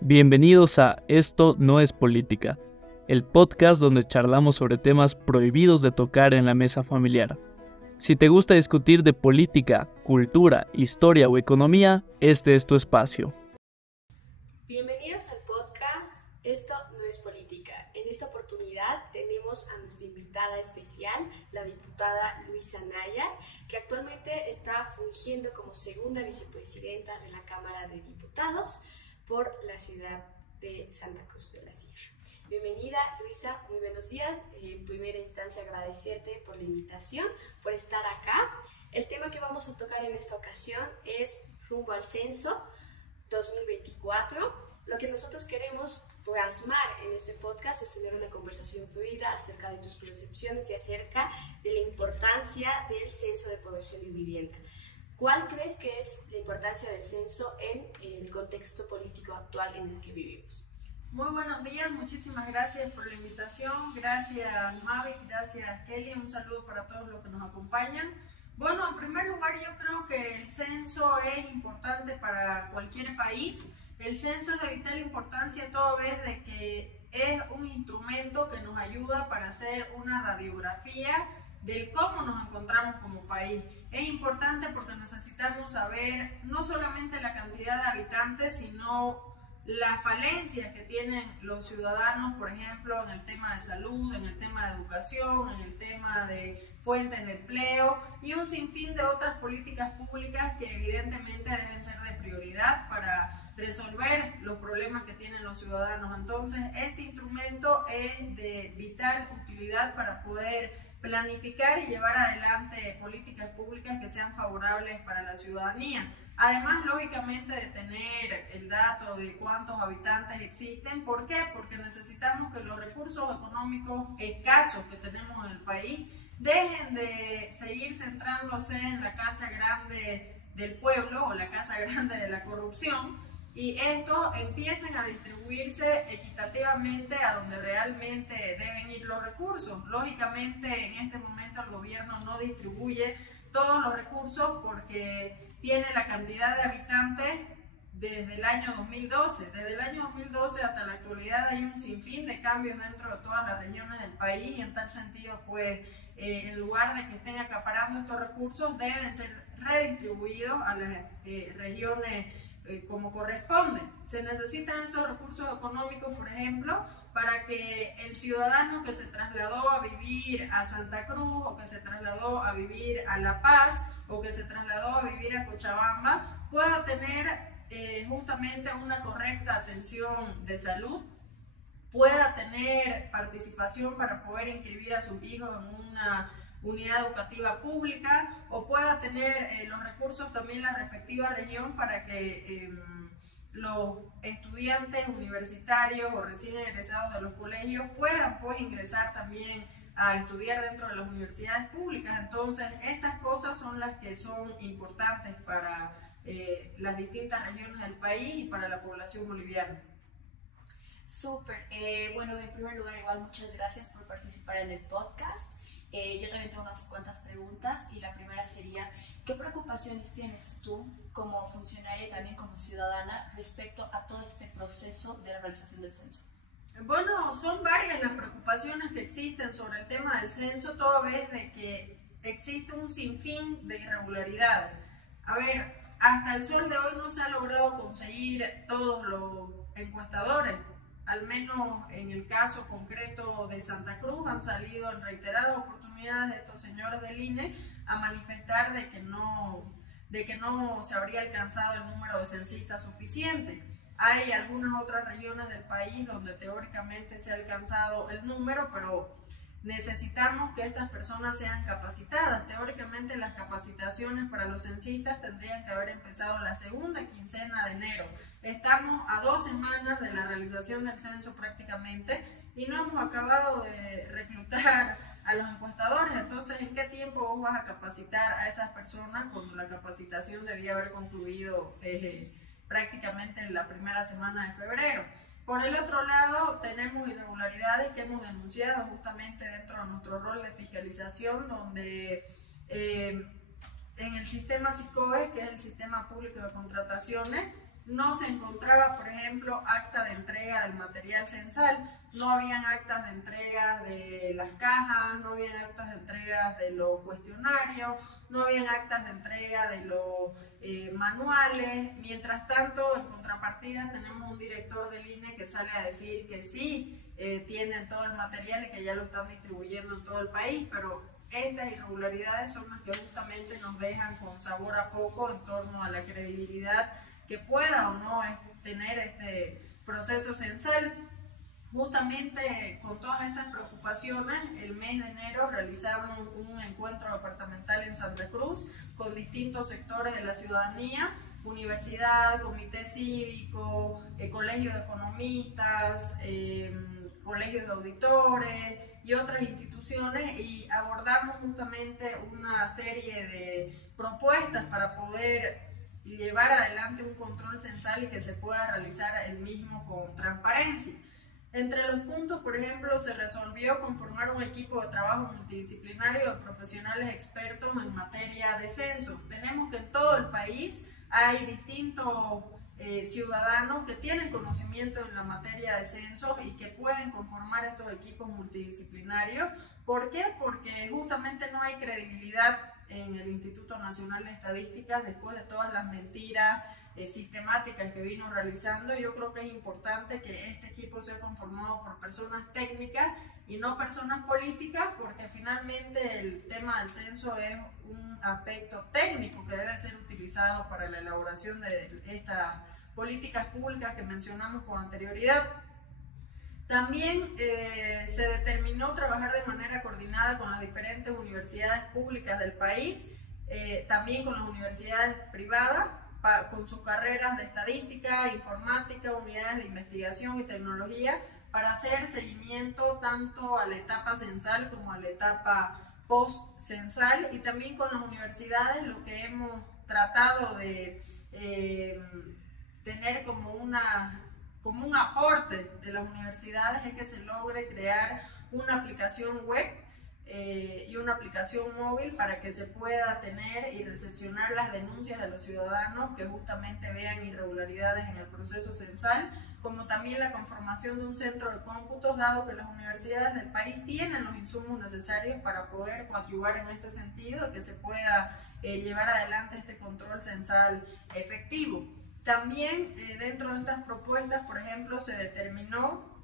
Bienvenidos a Esto no es política, el podcast donde charlamos sobre temas prohibidos de tocar en la mesa familiar. Si te gusta discutir de política, cultura, historia o economía, este es tu espacio. Bienvenidos al podcast Esto no es política. En esta oportunidad tenemos a nuestra invitada especial, la diputada Luisa Nayar, que actualmente está fungiendo como segunda vicepresidenta de la Cámara de Diputados por la ciudad de Santa Cruz de la Sierra. Bienvenida, Luisa, muy buenos días. En primera instancia agradecerte por la invitación, por estar acá. El tema que vamos a tocar en esta ocasión es rumbo al censo 2024. Lo que nosotros queremos plasmar en este podcast es tener una conversación fluida acerca de tus percepciones y acerca de la importancia del censo de población y vivienda. ¿Cuál crees que es la importancia del censo en el contexto político actual en el que vivimos? Muy buenos días, muchísimas gracias por la invitación, gracias Mavi, gracias Kelly, un saludo para todos los que nos acompañan. Bueno, en primer lugar yo creo que el censo es importante para cualquier país. El censo es de vital importancia toda vez de que es un instrumento que nos ayuda para hacer una radiografía del cómo nos encontramos como país. Es importante porque necesitamos saber no solamente la cantidad de habitantes, sino las falencias que tienen los ciudadanos, por ejemplo, en el tema de salud, en el tema de educación, en el tema de fuentes de empleo y un sinfín de otras políticas públicas que evidentemente deben ser de prioridad para resolver los problemas que tienen los ciudadanos. Entonces, este instrumento es de vital utilidad para poder planificar y llevar adelante políticas públicas que sean favorables para la ciudadanía. Además, lógicamente, de tener el dato de cuántos habitantes existen. ¿Por qué? Porque necesitamos que los recursos económicos escasos que tenemos en el país dejen de seguir centrándose en la casa grande del pueblo o la casa grande de la corrupción y estos empiecen a distribuirse equitativamente a donde realmente deben ir los recursos. Lógicamente, en este momento el gobierno no distribuye todos los recursos porque tiene la cantidad de habitantes desde el año 2012. Desde el año 2012 hasta la actualidad hay un sinfín de cambios dentro de todas las regiones del país y en tal sentido, pues, en lugar de que estén acaparando estos recursos, deben ser redistribuidos a las regiones como corresponde. Se necesitan esos recursos económicos, por ejemplo, para que el ciudadano que se trasladó a vivir a Santa Cruz o que se trasladó a vivir a La Paz o que se trasladó a vivir a Cochabamba pueda tener justamente una correcta atención de salud, pueda tener participación para poder inscribir a sus hijos en una unidad educativa pública o pueda tener los recursos también la respectiva región para que los estudiantes universitarios o recién egresados de los colegios puedan pues ingresar también a estudiar dentro de las universidades públicas. Entonces, estas cosas son las que son importantes para las distintas regiones del país y para la población boliviana. Súper. Bueno, en primer lugar, igual muchas gracias por participar en el podcast. Yo también tengo unas cuantas preguntas y la primera sería, ¿qué preocupaciones tienes tú como funcionaria y también como ciudadana respecto a todo este proceso de la realización del censo? Bueno, son varias las preocupaciones que existen sobre el tema del censo, toda vez de que existe un sinfín de irregularidades. A ver, hasta el sol de hoy no se ha logrado conseguir todos los encuestadores. Al menos en el caso concreto de Santa Cruz han salido en reiteradas oportunidades estos señores del INE a manifestar de que no se habría alcanzado el número de censistas suficiente. Hay algunas otras regiones del país donde teóricamente se ha alcanzado el número, pero necesitamos que estas personas sean capacitadas. Teóricamente las capacitaciones para los censistas tendrían que haber empezado la segunda quincena de enero. Estamos a 2 semanas de la realización del censo prácticamente y no hemos acabado de reclutar a los encuestadores. Entonces, ¿en qué tiempo vos vas a capacitar a esas personas cuando la capacitación debía haber concluido prácticamente en la primera semana de febrero? Por el otro lado, tenemos irregularidades que hemos denunciado justamente dentro de nuestro rol de fiscalización, donde en el sistema SICOE, que es el Sistema Público de Contrataciones, no se encontraba, por ejemplo, acta de entrega del material censal, no habían actas de entrega de las cajas, no habían actas de entrega de los cuestionarios, no habían actas de entrega de los manuales. Mientras tanto, en contrapartida, tenemos un director del INE que sale a decir que sí, tienen todo el material y que ya lo están distribuyendo en todo el país, pero estas irregularidades son las que justamente nos dejan con sabor a poco en torno a la credibilidad que pueda o no tener este proceso censal. Justamente con todas estas preocupaciones, el mes de enero realizamos un encuentro departamental en Santa Cruz con distintos sectores de la ciudadanía, universidad, comité cívico, colegio de economistas, colegios de auditores y otras instituciones, y abordamos justamente una serie de propuestas para poder llevar adelante un control censal y que se pueda realizar el mismo con transparencia. Entre los puntos, por ejemplo, se resolvió conformar un equipo de trabajo multidisciplinario de profesionales expertos en materia de censo. Tenemos que en todo el país hay distintos ciudadanos que tienen conocimiento en la materia de censo y que pueden conformar estos equipos multidisciplinarios. ¿Por qué? Porque justamente no hay credibilidad en el Instituto Nacional de Estadísticas después de todas las mentiras sistemáticas que vino realizando. Yo creo que es importante que este equipo sea conformado por personas técnicas y no personas políticas, porque finalmente el tema del censo es un aspecto técnico que debe ser utilizado para la elaboración de estas políticas públicas que mencionamos con anterioridad. También se determinó trabajar de manera coordinada con las diferentes universidades públicas del país, también con las universidades privadas, con sus carreras de estadística, informática, unidades de investigación y tecnología, para hacer seguimiento tanto a la etapa censal como a la etapa post-censal, y también con las universidades. Lo que hemos tratado de tener como un aporte de las universidades es que se logre crear una aplicación web y una aplicación móvil para que se pueda tener y recepcionar las denuncias de los ciudadanos que justamente vean irregularidades en el proceso censal, como también la conformación de un centro de cómputos, dado que las universidades del país tienen los insumos necesarios para poder coadyuvar en este sentido y que se pueda llevar adelante este control censal efectivo. También dentro de estas propuestas, por ejemplo, se determinó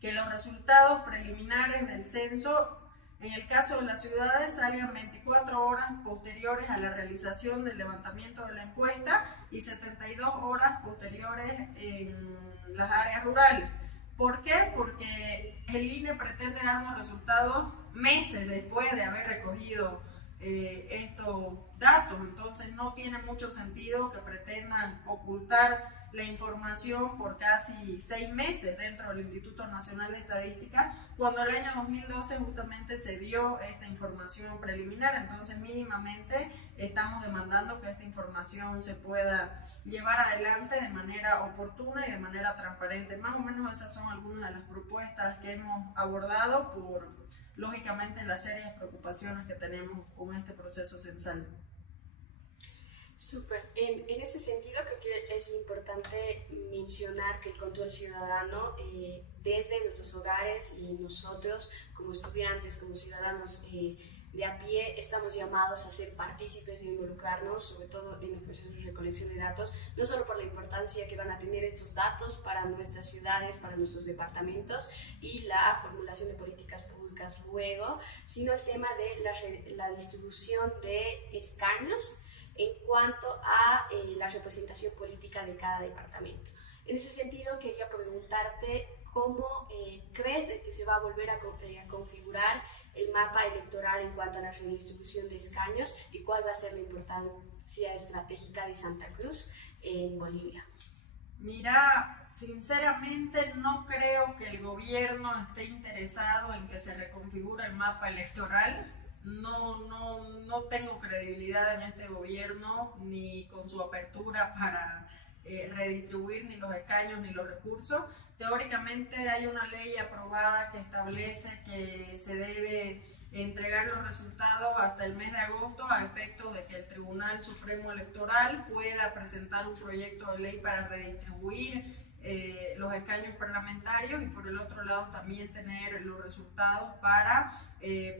que los resultados preliminares del censo, en el caso de las ciudades, salgan 24 horas posteriores a la realización del levantamiento de la encuesta y 72 horas posteriores en las áreas rurales. ¿Por qué? Porque el INE pretende darnos resultados meses después de haber recogido estos datos, entonces no tiene mucho sentido que pretendan ocultar la información por casi 6 meses dentro del Instituto Nacional de Estadística, cuando el año 2012 justamente se dio esta información preliminar. Entonces mínimamente estamos demandando que esta información se pueda llevar adelante de manera oportuna y de manera transparente. Más o menos esas son algunas de las propuestas que hemos abordado por, lógicamente, las serias preocupaciones que tenemos con este proceso censal. Súper. En ese sentido, creo que es importante mencionar que el control ciudadano, desde nuestros hogares y nosotros como estudiantes, como ciudadanos de a pie, estamos llamados a ser partícipes e involucrarnos, sobre todo en el proceso de recolección de datos, no solo por la importancia que van a tener estos datos para nuestras ciudades, para nuestros departamentos y la formulación de políticas públicas luego, sino el tema de la distribución de escaños en cuanto a la representación política de cada departamento. En ese sentido, quería preguntarte cómo crees que se va a volver a configurar el mapa electoral en cuanto a la redistribución de escaños y cuál va a ser la importancia estratégica de Santa Cruz en Bolivia. Mira, sinceramente no creo que el gobierno esté interesado en que se reconfigure el mapa electoral. No tengo credibilidad en este gobierno ni con su apertura para redistribuir ni los escaños ni los recursos. Teóricamente hay una ley aprobada que establece que se debe entregar los resultados hasta el mes de agosto a efectos de que el Tribunal Supremo Electoral pueda presentar un proyecto de ley para redistribuir los escaños parlamentarios y por el otro lado también tener los resultados para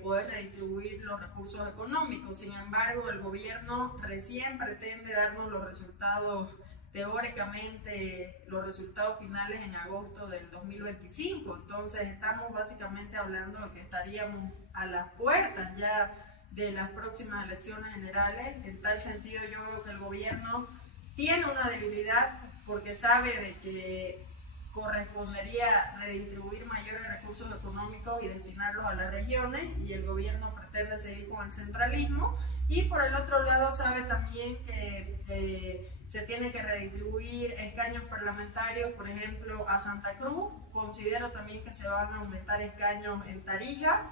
poder redistribuir los recursos económicos. Sin embargo, el gobierno recién pretende darnos los resultados, teóricamente los resultados finales en agosto del 2025. Entonces estamos básicamente hablando de que estaríamos a las puertas ya de las próximas elecciones generales. En tal sentido, yo veo que el gobierno tiene una debilidad porque sabe de que correspondería redistribuir mayores recursos económicos y destinarlos a las regiones, y el gobierno pretende seguir con el centralismo, y por el otro lado sabe también que se tiene que redistribuir escaños parlamentarios, por ejemplo, a Santa Cruz. Considero también que se van a aumentar escaños en Tarija,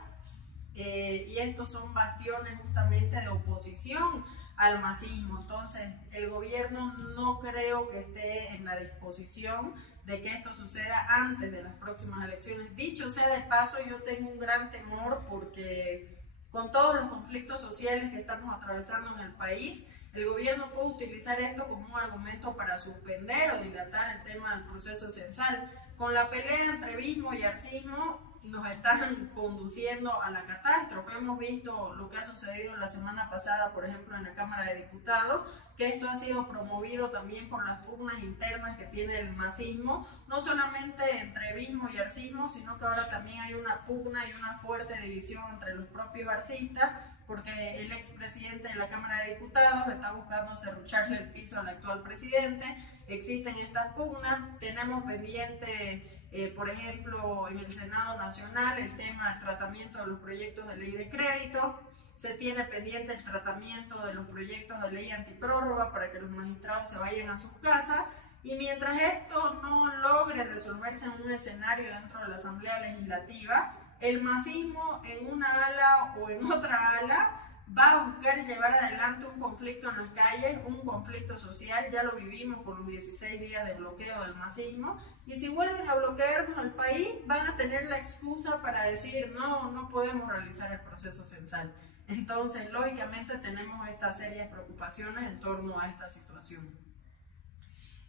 y estos son bastiones justamente de oposición al masismo. Entonces el gobierno no creo que esté en la disposición de que esto suceda antes de las próximas elecciones. Dicho sea de paso, yo tengo un gran temor porque con todos los conflictos sociales que estamos atravesando en el país, el gobierno puede utilizar esto como un argumento para suspender o dilatar el tema del proceso censal. Con la pelea entre vismo y arcismo nos están conduciendo a la catástrofe. Hemos visto lo que ha sucedido la semana pasada, por ejemplo, en la Cámara de Diputados, que esto ha sido promovido también por las pugnas internas que tiene el masismo, no solamente entre vismo y arcismo, sino que ahora también hay una pugna y una fuerte división entre los propios arcistas, porque el expresidente de la Cámara de Diputados está buscando serrucharle el piso al actual presidente. Existen estas pugnas. Tenemos pendiente, por ejemplo, en el Senado Nacional, el tema del tratamiento de los proyectos de ley de crédito. Se tiene pendiente el tratamiento de los proyectos de ley antiprórroga para que los magistrados se vayan a sus casas. Y mientras esto no logre resolverse en un escenario dentro de la Asamblea Legislativa, el masismo en una ala o en otra ala va a buscar llevar adelante un conflicto en las calles, un conflicto social. Ya lo vivimos con los 16 días de bloqueo del masismo, y si vuelven a bloquearnos el país, van a tener la excusa para decir no podemos realizar el proceso censal. Entonces, lógicamente tenemos estas serias preocupaciones en torno a esta situación.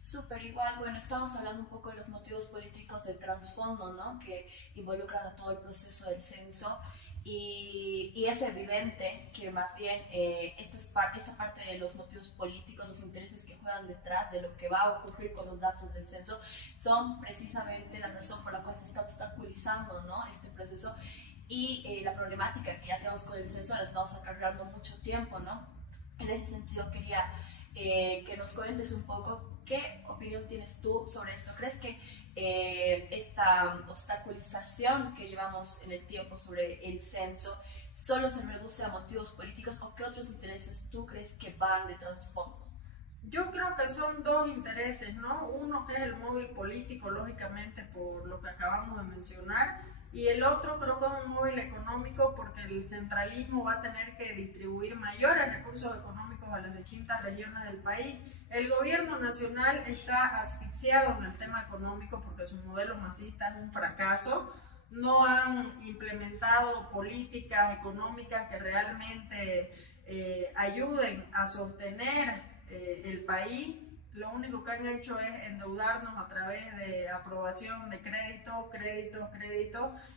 Súper, igual, bueno, estamos hablando un poco de los motivos políticos de trasfondo, ¿no?, que involucran a todo el proceso del censo, y es evidente que más bien esta parte de los motivos políticos, los intereses que juegan detrás de lo que va a ocurrir con los datos del censo, son precisamente la razón por la cual se está obstaculizando, ¿no?, este proceso, y la problemática que ya tenemos con el censo la estamos acarreando mucho tiempo, ¿no? En ese sentido quería que nos comentes un poco qué opinión tienes tú sobre esto. ¿Crees que esta obstaculización que llevamos en el tiempo sobre el censo solo se reduce a motivos políticos, o qué otros intereses tú crees que van de trasfondo? Yo creo que son dos intereses, ¿no? Uno que es el móvil político, lógicamente por lo que acabamos de mencionar, y el otro creo que es un móvil económico porque el centralismo va a tener que distribuir mayores recursos económicos a las distintas regiones del país. El gobierno nacional está asfixiado en el tema económico porque su modelo masista es un fracaso. No han implementado políticas económicas que realmente ayuden a sostener el país. Lo único que han hecho es endeudarnos a través de aprobación de créditos,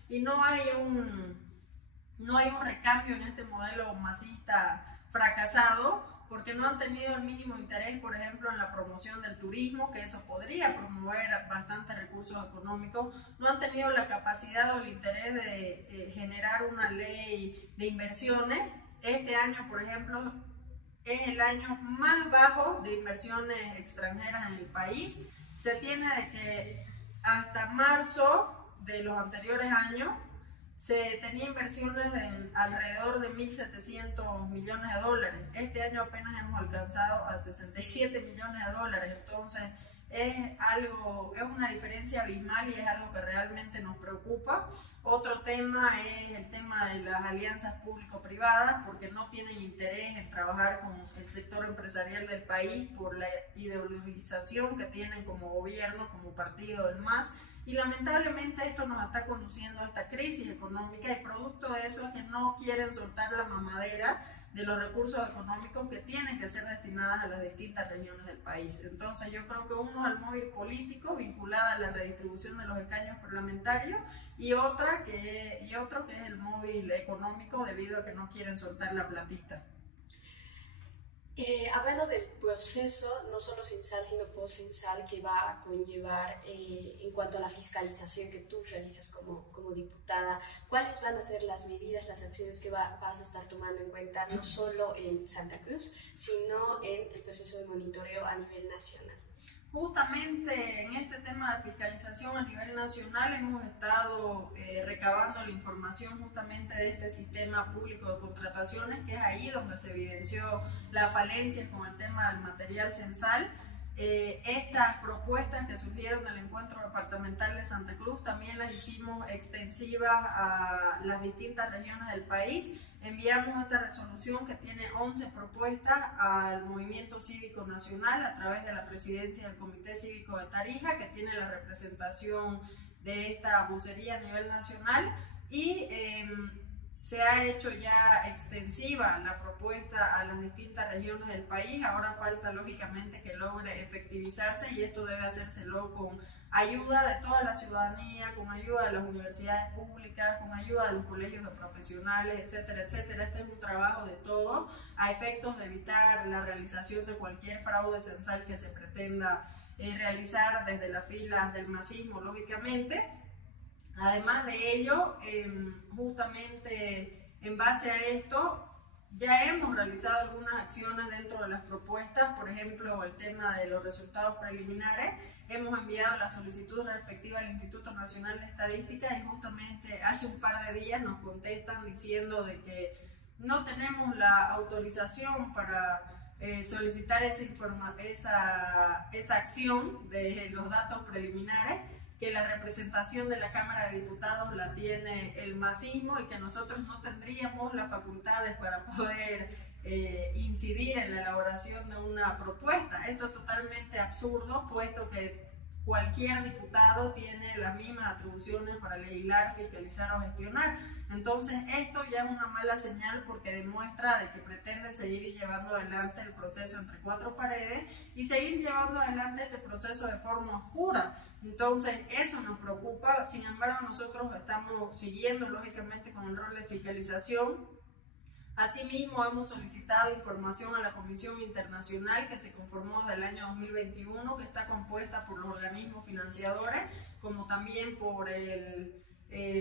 y no hay un recambio en este modelo masista fracasado, porque no han tenido el mínimo interés, por ejemplo, en la promoción del turismo, que eso podría promover bastantes recursos económicos. No han tenido la capacidad o el interés de generar una ley de inversiones. Este año, por ejemplo, es el año más bajo de inversiones extranjeras en el país. Se tiene de que hasta marzo de los anteriores años se tenía inversiones de alrededor de 1.700 millones de dólares. Este año apenas hemos alcanzado a 67 millones de dólares. Entonces es una diferencia abismal y es algo que realmente nos preocupa. Otro tema es el tema de las alianzas público-privadas, porque no tienen interés en trabajar con el sector empresarial del país por la ideologización que tienen como gobierno, como partido del MAS, y lamentablemente esto nos está conduciendo a esta crisis económica, y producto de eso es que no quieren soltar la mamadera de los recursos económicos que tienen que ser destinados a las distintas regiones del país. Entonces yo creo que uno es el móvil político vinculado a la redistribución de los escaños parlamentarios, y otro que es el móvil económico, debido a que no quieren soltar la platita. Hablando del proceso, no solo censal, sino post-censal, que va a conllevar en cuanto a la fiscalización que tú realizas como diputada, ¿cuáles van a ser las medidas, las acciones que vas a estar tomando en cuenta, no solo en Santa Cruz, sino en el proceso de monitoreo a nivel nacional? Justamente en este tema de fiscalización a nivel nacional hemos estado recabando la información justamente de este sistema público de contrataciones, que es ahí donde se evidenció la falencia con el tema del material censal. Estas propuestas que surgieron del encuentro departamental de Santa Cruz también las hicimos extensivas a las distintas regiones del país. Enviamos esta resolución, que tiene 11 propuestas, al Movimiento Cívico Nacional a través de la presidencia del Comité Cívico de Tarija, que tiene la representación de esta vocería a nivel nacional, y se ha hecho ya extensiva la propuesta a las distintas regiones del país. Ahora falta lógicamente que logre efectivizarse, y esto debe hacérselo con ayuda de toda la ciudadanía, con ayuda de las universidades públicas, con ayuda de los colegios de profesionales, etcétera, etcétera. Este es un trabajo de todo, a efectos de evitar la realización de cualquier fraude censal que se pretenda realizar desde las filas del masismo, lógicamente. Además de ello, justamente en base a esto, ya hemos realizado algunas acciones dentro de las propuestas. Por ejemplo, el tema de los resultados preliminares. Hemos enviado la solicitud respectiva al Instituto Nacional de Estadística, y justamente hace un par de días nos contestan diciendo de que no tenemos la autorización para solicitar esa acción de los datos preliminares, que la representación de la Cámara de Diputados la tiene el masismo, y que nosotros no tendríamos las facultades para poder incidir en la elaboración de una propuesta. Esto es totalmente absurdo, puesto que cualquier diputado tiene las mismas atribuciones para legislar, fiscalizar o gestionar. Entonces esto ya es una mala señal, porque demuestra de que pretende seguir llevando adelante el proceso entre cuatro paredes y seguir llevando adelante este proceso de forma oscura. Entonces eso nos preocupa. Sin embargo, nosotros estamos siguiendo lógicamente con el rol de fiscalización. Asimismo, hemos solicitado información a la Comisión Internacional, que se conformó desde el año 2021, que está compuesta por los organismos financiadores, como también por el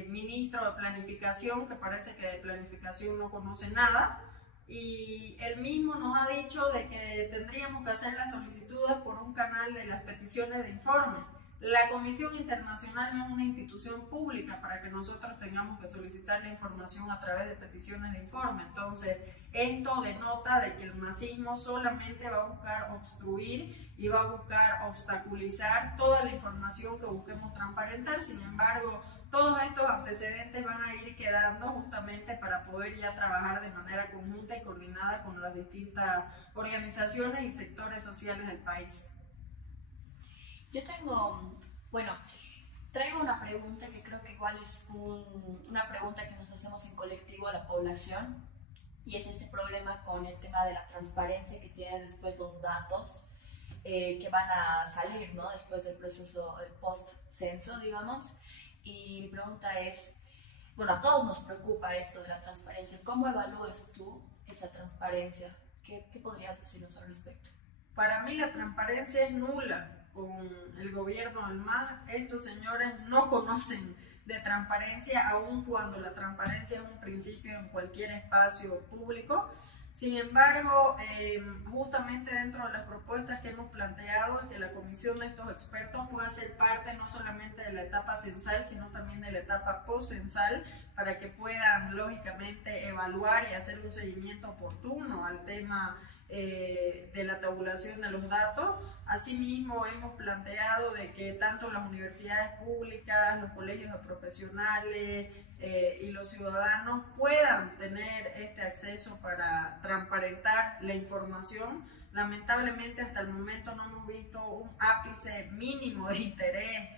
ministro de Planificación, que parece que de planificación no conoce nada, y él mismo nos ha dicho de que tendríamos que hacer las solicitudes por un canal de las peticiones de informe. La Comisión Internacional no es una institución pública para que nosotros tengamos que solicitar la información a través de peticiones de informe. Entonces, esto denota de que el masismo solamente va a buscar obstruir y va a buscar obstaculizar toda la información que busquemos transparentar. Sin embargo, todos estos antecedentes van a ir quedando justamente para poder ya trabajar de manera conjunta y coordinada con las distintas organizaciones y sectores sociales del país. Yo traigo una pregunta que creo que igual es una pregunta que nos hacemos en colectivo a la población, y es este problema con el tema de la transparencia que tienen después los datos que van a salir, ¿no? Después del proceso, el post-censo, digamos. Y mi pregunta es, bueno, a todos nos preocupa esto de la transparencia. ¿Cómo evalúas tú esa transparencia? ¿Qué podrías decirnos al respecto? Para mí la transparencia es nula con el gobierno del MAS. Estos señores no conocen de transparencia, aun cuando la transparencia es un principio en cualquier espacio público. Sin embargo, justamente dentro de las propuestas que hemos planteado, es que la comisión de estos expertos pueda ser parte no solamente de la etapa censal, sino también de la etapa post-censal, para que puedan lógicamente evaluar y hacer un seguimiento oportuno al tema de la tabulación de los datos. Asimismo, hemos planteado de que tanto las universidades públicas, los colegios de profesionales y los ciudadanos puedan tener este acceso para transparentar la información. Lamentablemente, hasta el momento no hemos visto un ápice mínimo de interés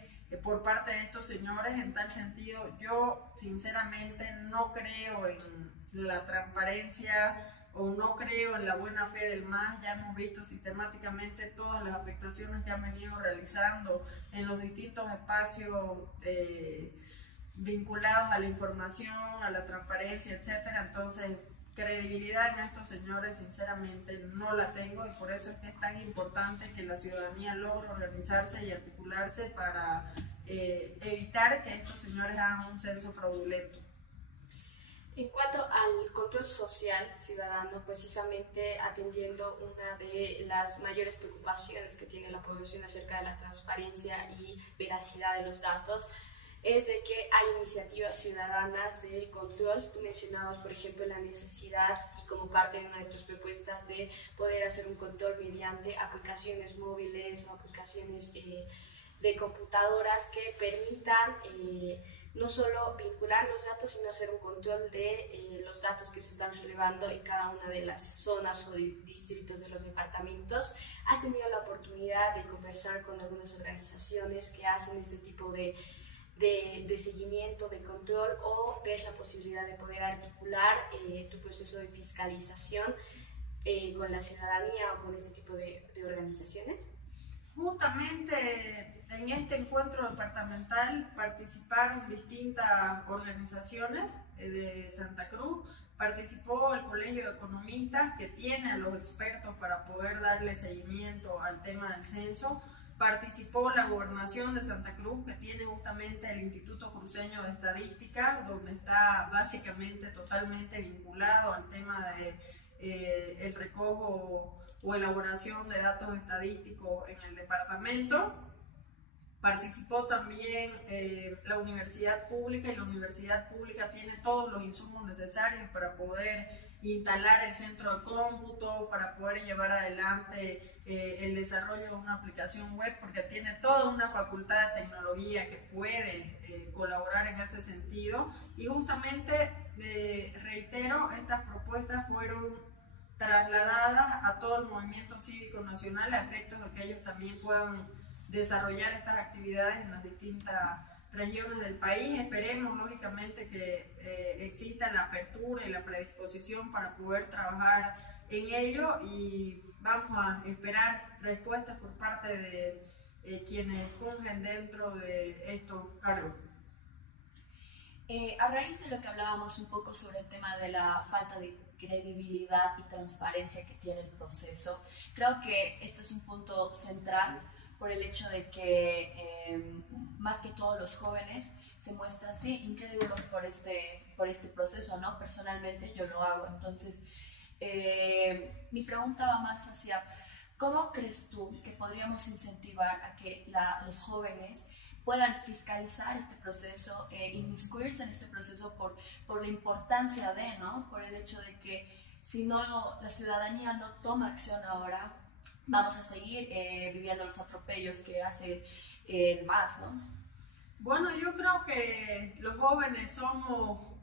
por parte de estos señores. En tal sentido, yo sinceramente no creo en la transparencia o no creo en la buena fe del MAS. Ya hemos visto sistemáticamente todas las afectaciones que han venido realizando en los distintos espacios vinculados a la información, a la transparencia, etcétera. Entonces, credibilidad en estos señores sinceramente no la tengo, y por eso es que es tan importante que la ciudadanía logre organizarse y articularse para evitar que estos señores hagan un censo fraudulento. En cuanto al control social ciudadano, precisamente atendiendo una de las mayores preocupaciones que tiene la población acerca de la transparencia y veracidad de los datos, es de que hay iniciativas ciudadanas de control. Tú mencionabas, por ejemplo, la necesidad, y como parte de una de tus propuestas, de poder hacer un control mediante aplicaciones móviles o aplicaciones de computadoras que permitan no solo vincular los datos, sino hacer un control de los datos que se están relevando en cada una de las zonas o distritos de los departamentos. ¿Has tenido la oportunidad de conversar con algunas organizaciones que hacen este tipo de seguimiento, de control, o ves la posibilidad de poder articular tu proceso de fiscalización con la ciudadanía o con este tipo de organizaciones? Justamente en este encuentro departamental participaron distintas organizaciones de Santa Cruz. Participó el Colegio de Economistas, que tiene a los expertos para poder darle seguimiento al tema del censo. Participó la Gobernación de Santa Cruz, que tiene justamente el Instituto Cruceño de Estadística, donde está básicamente totalmente vinculado al tema de el recojo o elaboración de datos estadísticos en el departamento. Participó también la Universidad Pública, y la Universidad Pública tiene todos los insumos necesarios para poder instalar el centro de cómputo, para poder llevar adelante el desarrollo de una aplicación web, porque tiene toda una facultad de tecnología que puede colaborar en ese sentido. Y justamente, reitero, estas propuestas fueron trasladadas a todo el movimiento cívico nacional a efectos de que ellos también puedan desarrollar estas actividades en las distintas regiones del país. Esperemos lógicamente que exista la apertura y la predisposición para poder trabajar en ello, y vamos a esperar respuestas por parte de quienes fungen dentro de estos cargos. A raíz de lo que hablábamos un poco sobre el tema de la falta de credibilidad y transparencia que tiene el proceso, creo que este es un punto central, por el hecho de que más que todos los jóvenes se muestran incrédulos por este proceso, ¿no? Personalmente yo lo hago. Entonces, mi pregunta va más hacia ¿cómo crees tú que podríamos incentivar a que los jóvenes puedan fiscalizar este proceso, inmiscuirse en este proceso por la importancia de, ¿no? Por el hecho de que si no, la ciudadanía no toma acción ahora, vamos a seguir viviendo los atropellos que hace el MAS, ¿no? Bueno, yo creo que los jóvenes somos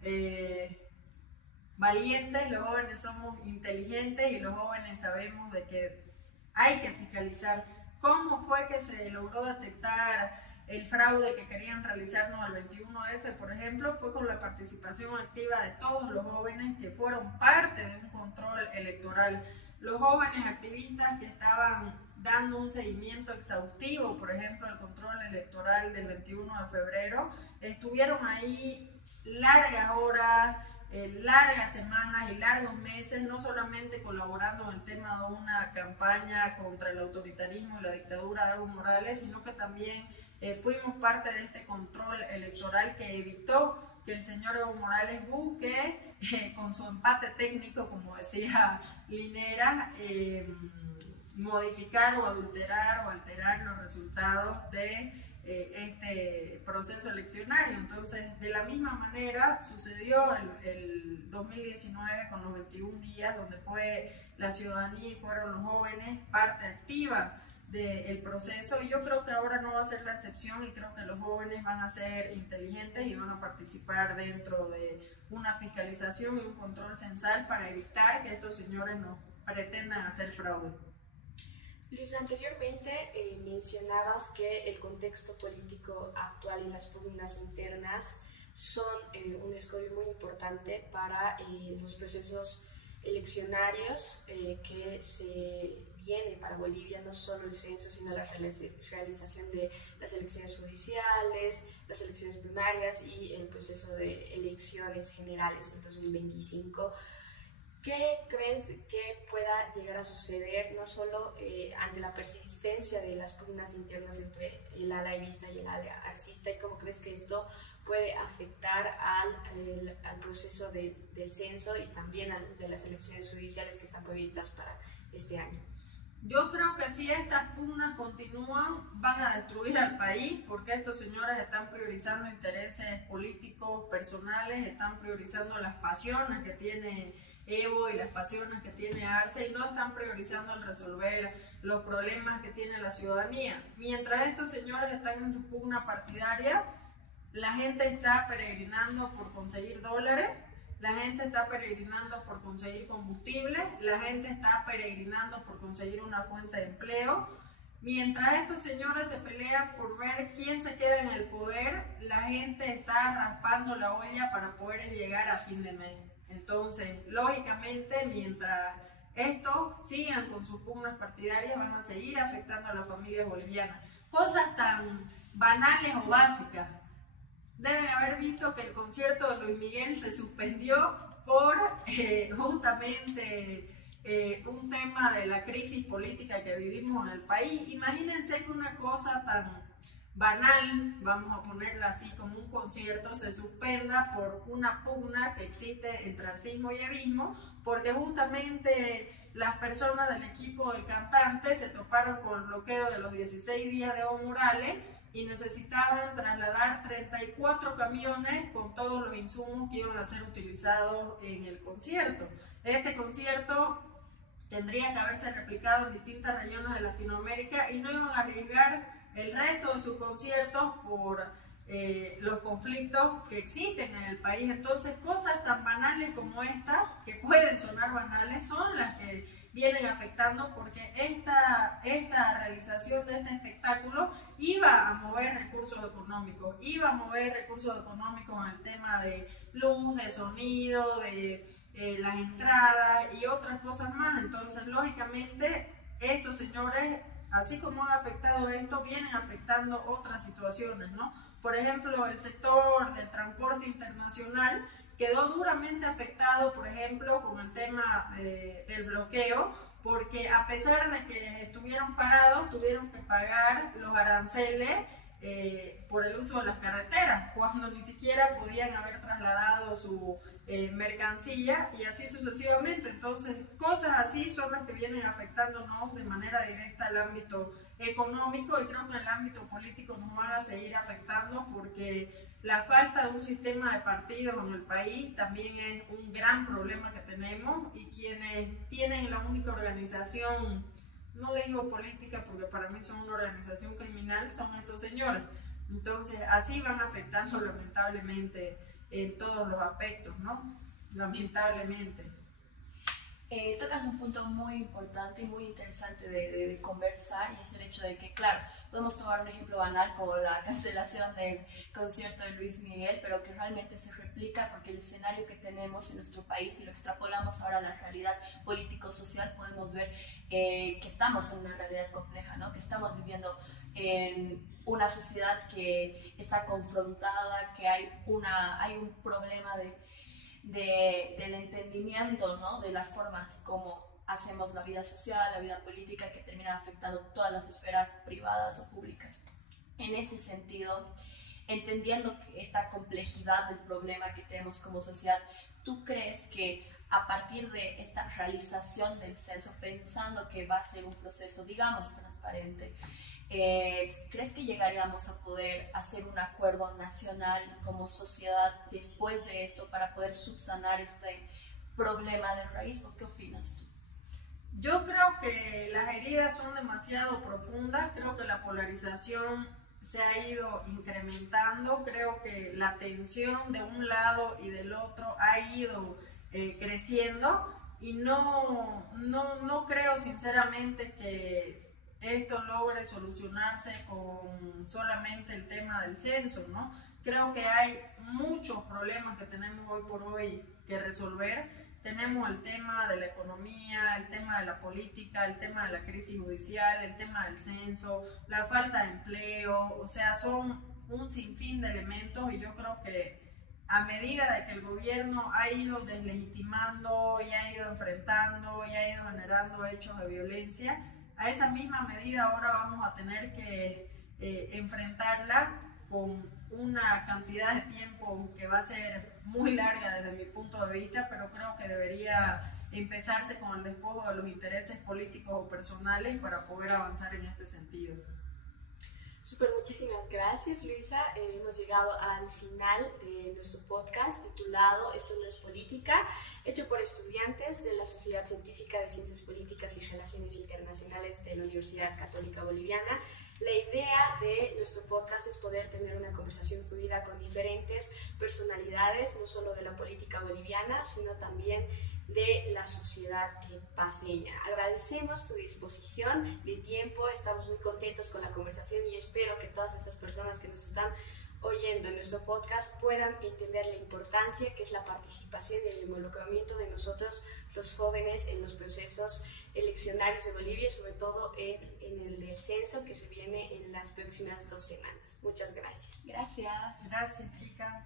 valientes, los jóvenes somos inteligentes, y los jóvenes sabemos de que hay que fiscalizar. ¿Cómo fue que se logró detectar el fraude que querían realizarnos al 21F, por ejemplo? Fue con la participación activa de todos los jóvenes que fueron parte de un control electoral. Los jóvenes activistas que estaban dando un seguimiento exhaustivo, por ejemplo, al control electoral del 21 de febrero, estuvieron ahí largas horas, largas semanas y largos meses, no solamente colaborando en el tema de una campaña contra el autoritarismo y la dictadura de Evo Morales, sino que también fuimos parte de este control electoral que evitó que el señor Evo Morales busque, con su empate técnico, como decía Linera, modificar o adulterar o alterar los resultados de este proceso eleccionario. Entonces, de la misma manera sucedió el 2019 con los 21 días, donde fue la ciudadanía y fueron los jóvenes parte activa del proceso, y yo creo que ahora no va a ser la excepción, y creo que los jóvenes van a ser inteligentes y van a participar dentro de una fiscalización y un control censal para evitar que estos señores no pretendan hacer fraude. Luis, anteriormente mencionabas que el contexto político actual y las pugnas internas son un escollo muy importante para los procesos eleccionarios que se viene para Bolivia, no solo el censo, sino la realización de las elecciones judiciales, las elecciones primarias y el proceso de elecciones generales en 2025. ¿Qué crees que pueda llegar a suceder, no solo ante la persistencia de las pugnas internas entre el ala evista y el ala arcista, y cómo crees que esto puede afectar al proceso del censo y también de las elecciones judiciales que están previstas para este año? Yo creo que si estas pugnas continúan, van a destruir al país, porque estos señores están priorizando intereses políticos, personales, están priorizando las pasiones que tiene Evo y las pasiones que tiene Arce, y no están priorizando el resolver los problemas que tiene la ciudadanía. Mientras estos señores están en su pugna partidaria, la gente está peregrinando por conseguir dólares, la gente está peregrinando por conseguir combustible, la gente está peregrinando por conseguir una fuente de empleo. Mientras estos señores se pelean por ver quién se queda en el poder, la gente está raspando la olla para poder llegar a fin de mes. Entonces, lógicamente, mientras estos sigan con sus pugnas partidarias, van a seguir afectando a las familias bolivianas. Cosas tan banales o básicas. Deben haber visto que el concierto de Luis Miguel se suspendió por justamente un tema de la crisis política que vivimos en el país. Imagínense que una cosa tan banal, vamos a ponerla así, como un concierto, se suspenda por una pugna que existe entre arcismo y evismo, porque justamente las personas del equipo del cantante se toparon con el bloqueo de los 16 días de Evo Morales y necesitaban trasladar 34 camiones con todos los insumos que iban a ser utilizados en el concierto. Este concierto tendría que haberse replicado en distintas regiones de Latinoamérica y no iban a arriesgar el resto de sus conciertos por los conflictos que existen en el país. Entonces, cosas tan banales como estas, que pueden sonar banales, son las que vienen afectando, porque esta realización de este espectáculo iba a mover recursos económicos, en el tema de luz, de sonido, de las entradas y otras cosas más. Entonces, lógicamente, estos señores, así como han afectado esto, vienen afectando otras situaciones, ¿no? Por ejemplo, el sector del transporte internacional quedó duramente afectado, por ejemplo, con el tema del bloqueo, porque a pesar de que estuvieron parados, tuvieron que pagar los aranceles por el uso de las carreteras, cuando ni siquiera podían haber trasladado su mercancía, y así sucesivamente. Entonces, cosas así son las que vienen afectándonos de manera directa al ámbito económico, y creo que en el ámbito político nos van a seguir afectando, porque la falta de un sistema de partidos en el país también es un gran problema que tenemos, y quienes tienen la única organización, no digo política porque para mí son una organización criminal, son estos señores. Entonces, así van afectando lamentablemente en todos los aspectos, ¿no? Lamentablemente. Tocas un punto muy importante y muy interesante de conversar, y es el hecho de que, claro, podemos tomar un ejemplo banal como la cancelación del concierto de Luis Miguel, pero que realmente se replica porque el escenario que tenemos en nuestro país, si lo extrapolamos ahora a la realidad político-social, podemos ver que estamos en una realidad compleja, ¿no? Que estamos viviendo en una sociedad que está confrontada, que hay un problema del entendimiento, ¿no? De las formas como hacemos la vida social, la vida política, que termina afectando todas las esferas privadas o públicas. En ese sentido, entendiendo que esta complejidad del problema que tenemos como sociedad, ¿tú crees que a partir de esta realización del censo, pensando que va a ser un proceso, digamos, transparente, ¿Crees que llegaríamos a poder hacer un acuerdo nacional como sociedad después de esto para poder subsanar este problema de raíz, o qué opinas tú? Yo creo que las heridas son demasiado profundas, creo que la polarización se ha ido incrementando, creo que la tensión de un lado y del otro ha ido creciendo, y no creo sinceramente que esto logre solucionarse con solamente el tema del censo, ¿no? Creo que hay muchos problemas que tenemos hoy por hoy que resolver. Tenemos el tema de la economía, el tema de la política, el tema de la crisis judicial, el tema del censo, la falta de empleo, o sea, son un sinfín de elementos, y yo creo que a medida de que el gobierno ha ido deslegitimando y ha ido enfrentando y ha ido generando hechos de violencia, a esa misma medida ahora vamos a tener que enfrentarla con una cantidad de tiempo que va a ser muy larga desde mi punto de vista, pero creo que debería empezarse con el despojo de los intereses políticos o personales para poder avanzar en este sentido. Súper, muchísimas gracias, Luisa. Hemos llegado al final de nuestro podcast titulado Esto no es política, hecho por estudiantes de la Sociedad Científica de Ciencias Políticas y Relaciones Internacionales de la Universidad Católica Boliviana. La idea de nuestro podcast es poder tener una conversación fluida con diferentes personalidades, no solo de la política boliviana, sino también de la sociedad paceña. Agradecemos tu disposición de tiempo, estamos muy contentos con la conversación y espero que todas estas personas que nos están oyendo en nuestro podcast puedan entender la importancia que es la participación y el involucramiento de nosotros los jóvenes en los procesos eleccionarios de Bolivia, sobre todo en el del censo que se viene en las próximas 2 semanas. Muchas gracias. Gracias. Gracias, chica.